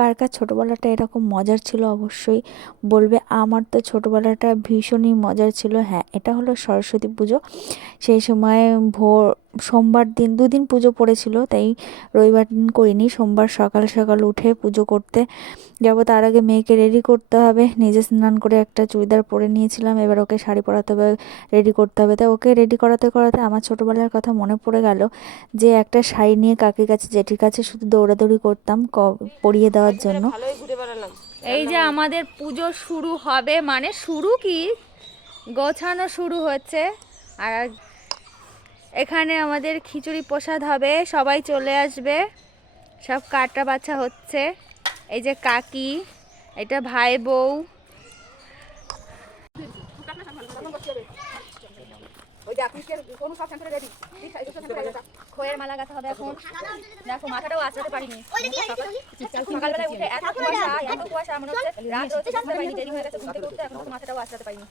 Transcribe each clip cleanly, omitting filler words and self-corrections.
কার কার ছোটোবেলাটা এরকম মজার ছিল অবশ্যই বলবে। আমার তো ছোটোবেলাটা ভীষণই মজার ছিল। হ্যাঁ, এটা হলো সরস্বতী পুজো। সেই সময় ভোর সোমবার দিন দুদিন পুজো পড়েছিল, তাই রবিবার দিন করিনি। সোমবার সকাল সকাল উঠে পুজো করতে যাব, তার আগে মেয়েকে রেডি করতে হবে। নিজে স্নান করে একটা চুড়িদার পরে নিয়েছিলাম, এবার ওকে শাড়ি পরাতে হবে, রেডি করতে হবে। তাই ওকে রেডি করাতে করাতে আমার ছোটোবেলার কথা মনে পড়ে গেল, যে একটা শাড়ি নিয়ে কাকির কাছে জেঠির কাছে শুধু দৌড়াদৌড়ি করতাম পরিয়ে দেওয়ার জন্য। এই যে আমাদের পুজো শুরু হবে, মানে শুরু কি, গোছানো শুরু হচ্ছে। আর এখানে আমাদের খিচুড়ি প্রসাদ হবে, সবাই চলে আসবে, সব কাটা বাছা হচ্ছে। এই যে কাকি, এটা ভাই বউ। খয়ের মালা গাঁথা হবে এখন। দেখো মাথাটাও আঁচড়াতে পারিনি, সকালবেলায় উঠে এত কুয়াশা মনে হচ্ছে রাত হচ্ছে, বুঝতে পারিনি, দেরি হয়ে গেছে ঘুমতে ঘুরতে, এখন মাথাটাও আঁচড়াতে পারিনি।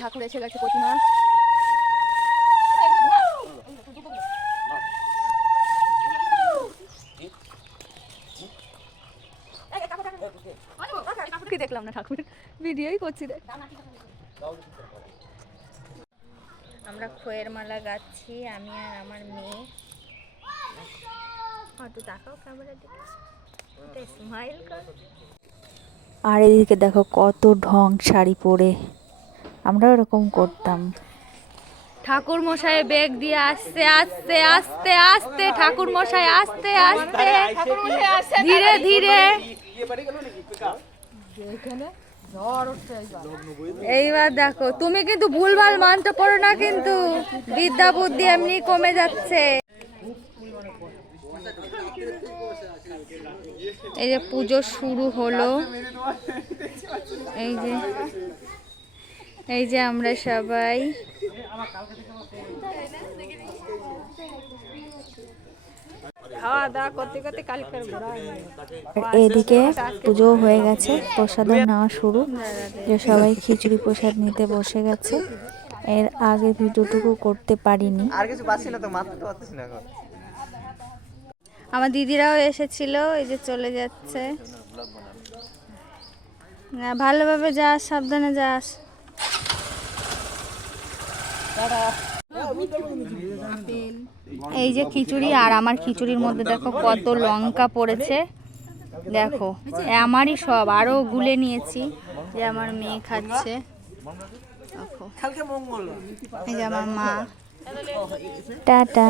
ঠাকুর এসে গেছে, প্রতিমা। দেখলাম না, ঠাকুর ভিডিওই করছি। আমরা খয়ের মালা গাচ্ছি, আমি আর আমার মেয়ে। হয়তো দেখাও ক্যামেরার দিকে, স্মাইল কর। আর এদিকে দেখো কত ঢং শাড়ি পরে, আমরা এরকম করতাম। ঠাকুর মশাই বেগ দিয়ে আসছে, আস্তে আস্তে আস্তে, ঠাকুর মশাই আস্তে আস্তে, ধীরে ধীরে। এইবার দেখো, তুমি কিন্তু ভুলভাল মানতে পারো না, কিন্তু বিদ্যা বুদ্ধি এমনি কমে যাচ্ছে। এই যে পুজো শুরু হলো, এই যে আমরা সবাই খাওয়া দাওয়া করতে করতে কালকের এদিকে পুজো হয়ে গেছে, প্রসাদও নেওয়া শুরু, যে সবাই খিচুড়ি প্রসাদ নিতে বসে গেছে। এর আগে ভিডিওটুকু করতে পারিনি। আর কিছু পাচ্ছি না তো, মারতে পারতেছি না এখন। আমার দিদিরাও এসেছিল, এই যে চলে যাচ্ছে। ভালোভাবে যাস, সাবধানে যাস। এই যে খিচুড়ি, আর আমার খিচুড়ির মধ্যে দেখো কত লঙ্কা পড়েছে, দেখো আমারই সব, আরো গুলে নিয়েছি, যে আমার মেয়ে খাচ্ছে। দেখো, এই যে আমার মা। টাটা।